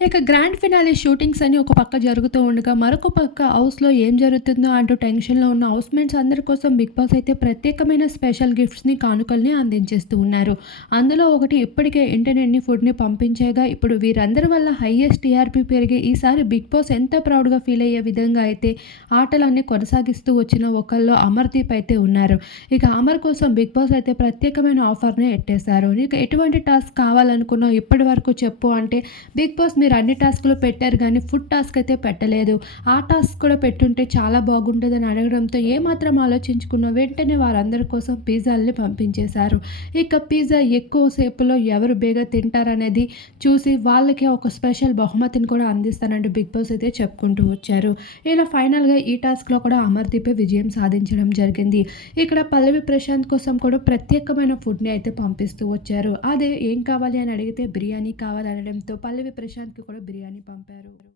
ఇక grand finale shootings అని ఒక పక్క జరుగుతూ ఉండగా మరొక పక్క హౌస్‌లో ఏం జరుగుతుందో అంటూ టెన్షన్‌లో ఉన్న హౌస్‌మేట్స్ అందరి కోసం బిగ్ బాస్ అయితే ప్రత్యేకమైన స్పెషల్ గిఫ్ట్స్‌ని, కానుకల్ని అందించేస్తూ ఉన్నారు. అందులో ఒకటి ఇప్పటికే ఇంటర్నెట్ని ఫుడ్‌ని పంపించేగా ఇప్పుడు వీరందరి వల్ల హైయెస్ట్ టీఆర్పీ పెరిగి ఈసారి బిగ్ బాస్ ఎంత ప్రౌడ్‌గా ఫీల్ అయ్యే విధంగా అయితే ఆటలన్నీ కొనసాగిస్తూ వచ్చిన ఒకళ్ళు అమర్‌దీప్ అయితే ఉన్నారు. ఇక అమర్ కోసం బిగ్ బాస్ అయితే ప్రత్యేకమైన ఆఫర్‌ని ఎట్టేశారు. నీకు ఎటువంటి టాస్క్ కావాలనుకున్నావు ఇప్పటి వరకు చెప్పు అంటే బిగ్ బాస్ మీరు అన్ని టాస్క్‌లు పెట్టారు కానీ ఫుడ్ టాస్క్ అయితే పెట్టలేదు. ఆ టాస్క్ కూడా పెట్టుంటే చాలా బాగుంటుందని అడగడంతో ఏమాత్రం ఆలోచించుకున్న వెంటనే వారందరి కోసం పిజ్జాల్ని పంపించేశారు. ఇక పిజ్జా ఎక్కువ సేపులో ఎవరు బేగా తింటారనేది చూసి వాళ్ళకి ఒక స్పెషల్ బహుమతిని కూడా అందిస్తానంటూ బిగ్ బాస్ అయితే చెప్పుకుంటూ వచ్చారు. ఇలా ఫైనల్‌గా ఈ టాస్క్‌లో కూడా అమర్‌దీపే విజయం సాధించడం జరిగింది. ఇక్కడ పల్లవి ప్రశాంత్ కోసం కూడా ప్రత్యేకమైన ఫుడ్‌ని అయితే పంపిస్తూ వచ్చారు. అదే ఏం కావాలి అని అడిగితే బిర్యానీ కావాలనడంతో పల్లవి ప్రశాంత్ కూడా బిర్యానీ పంపారు.